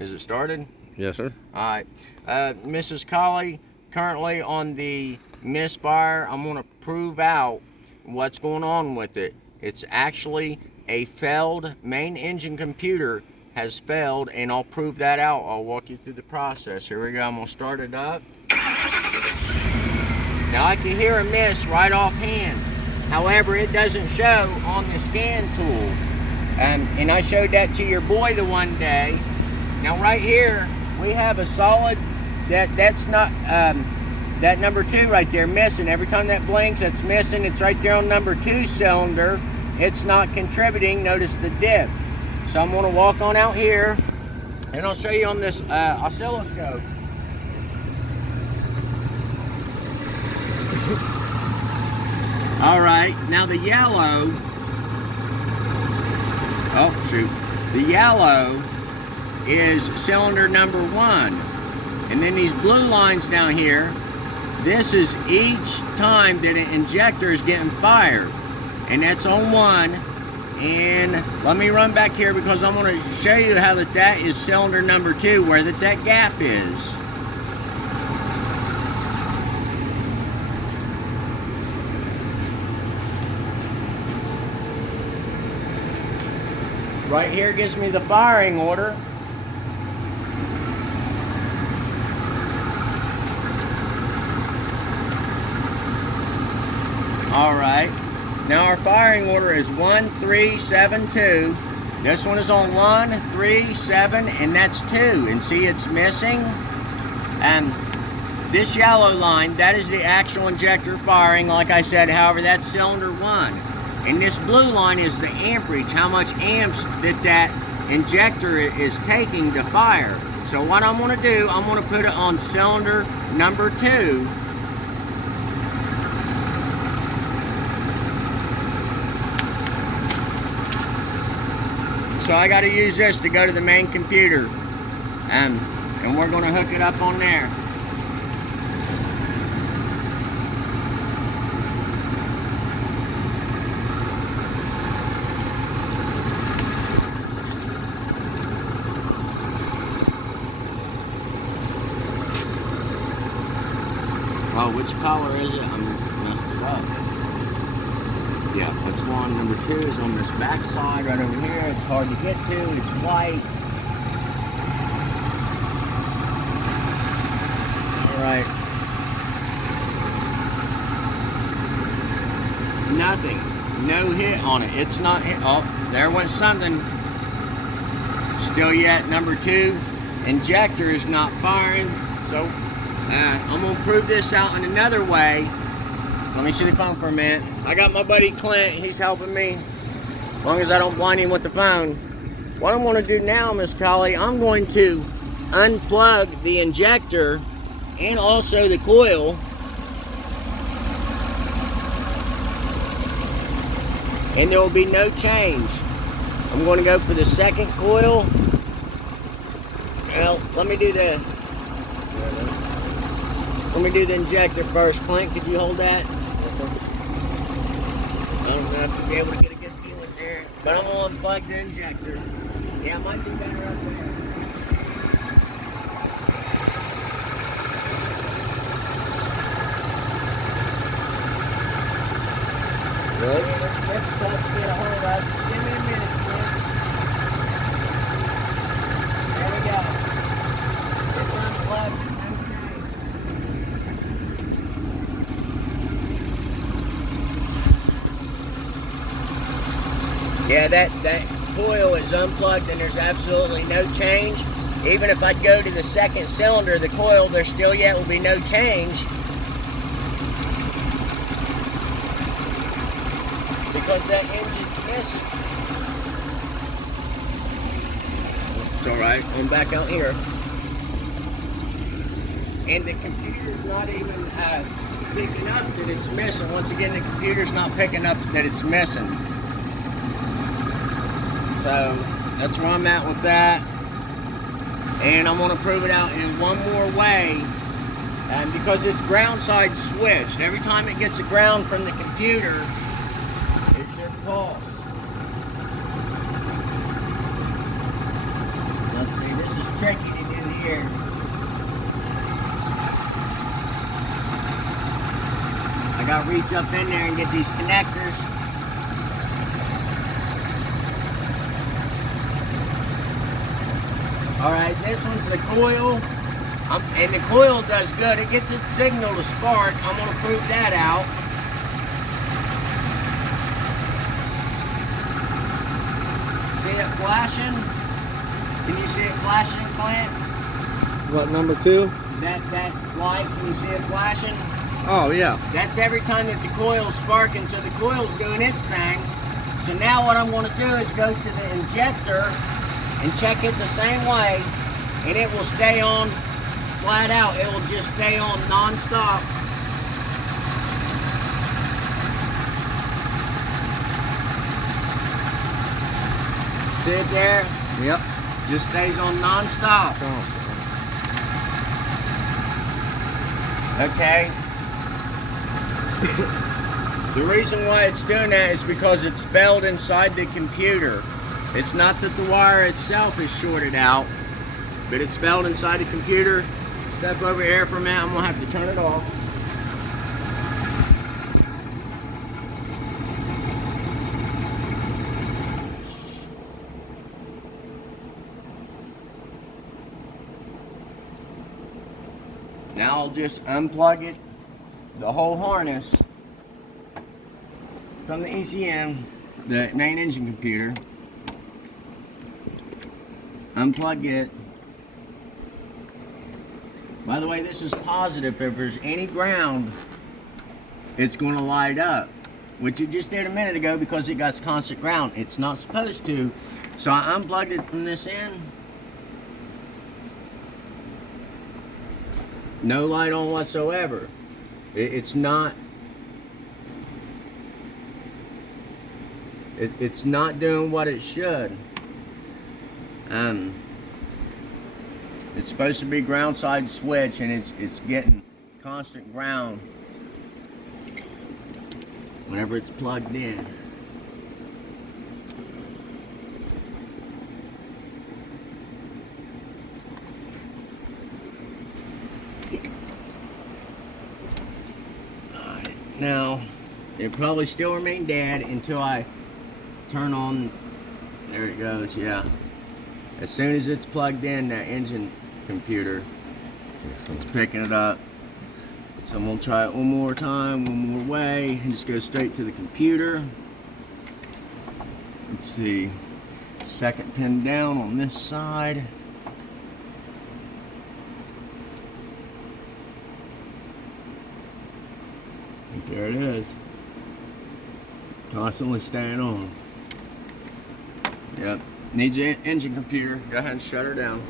Is it started? Yes, sir. All right. Mrs. Colley, currently on the misfire. I'm going to prove out what's going on with it. It's actually a failed main engine computer has failed, and I'll prove that out. I'll walk you through the process. Here we go. I'm going to start it up. Now I can hear a miss right offhand. However, it doesn't show on the scan tool. And I showed that to your boy the one day. Now right here, we have a solid, that's not, that number 2 right there missing. Every time that blinks, it's missing. It's right there on number 2 cylinder. It's not contributing. Notice the dip. So I'm gonna walk on out here and I'll show you on this oscilloscope. All right, now the yellow, oh shoot, the yellow is cylinder number 1. And then these blue lines down here, this is each time that an injector is getting fired. And that's on 1. And let me run back here because I'm going to show you how that is cylinder number 2, where that gap is. Right here gives me the firing order. All right, now our firing order is 1372. This one is on 137, and that's 2. And see, it's missing. And this yellow line, that is the actual injector firing, like I said. However, that's cylinder 1. And this blue line is the amperage, how much amps that injector is taking to fire. So what I'm going to do, I'm going to put it on cylinder number 2. So I got to use this to go to the main computer. And we're going to hook it up on there. Oh, which color is it? I'm messed it up. Yeah, that's one. Number 2 is on this back side right over here. It's hard to get to. It's white. All right. Nothing. No hit on it. It's not hit. Oh, there went something. Still yet. Number 2 injector is not firing. So I'm going to prove this out in another way. Let me see the phone for a minute. I got my buddy Clint. He's helping me. As long as I don't blind him with the phone. What I'm going to do now, Miss Colley, I'm going to unplug the injector and also the coil. And there will be no change. I'm going to go for the second coil. Well, let me do the injector first. Clint, could you hold that? I don't know if you'll be able to get a good feeling there, but I'm going to unplug the injector. Yeah, it might be better up there. Good. That's tough to get a hold of. Just give me a minute, Clint. There we go. It's unplugged. Yeah, that coil is unplugged and there's absolutely no change. Even if I go to the second cylinder, the coil, there still yet will be no change. Because that engine's missing. It's alright, I'm back out here. And the computer's not even picking up that it's missing. Once again, the computer's not picking up that it's missing. So that's where I'm at with that. And I'm going to prove it out in one more way. And because it's ground side switched, every time it gets a ground from the computer, it should Let's see, this is tricky gotta reach up in there and get these connectors. Alright, this one's the coil. And the coil does good. It gets its signal to spark. I'm going to prove that out. See it flashing? Can you see it flashing, Clint? What, number 2? That light, can you see it flashing? Oh, yeah. That's every time that the coil's sparking, so the coil's doing its thing. So now what I'm going to do is go to the injector and check it the same way, and it will stay on flat out. It will just stay on non-stop. See it there? Yep. Just stays on non-stop. Okay. The reason why it's doing that is because it's spelled inside the computer. It's not that the wire itself is shorted out, but it's spelled inside the computer. Step over here for a minute. I'm going to have to turn it off. Now I'll just unplug it, the whole harness, from the ECM, the main engine computer. Unplug it. By the way, this is positive. If there's any ground, it's going to light up, which it just did a minute ago because it got constant ground. It's not supposed to. So I unplugged it from this end. No light on whatsoever. It's not. It's not doing what it should. It's supposed to be ground side switch, and it's getting constant ground whenever it's plugged in. Alright, now it probably still remain dead until I turn on. There it goes, yeah. As soon as it's plugged in, that engine computer, it's picking it up. So I'm going to try it one more time, one more way, and just go straight to the computer. Let's see. Second pin down on this side. And there it is. Constantly staying on. Yep. Needs an engine computer. Go ahead and shut her down.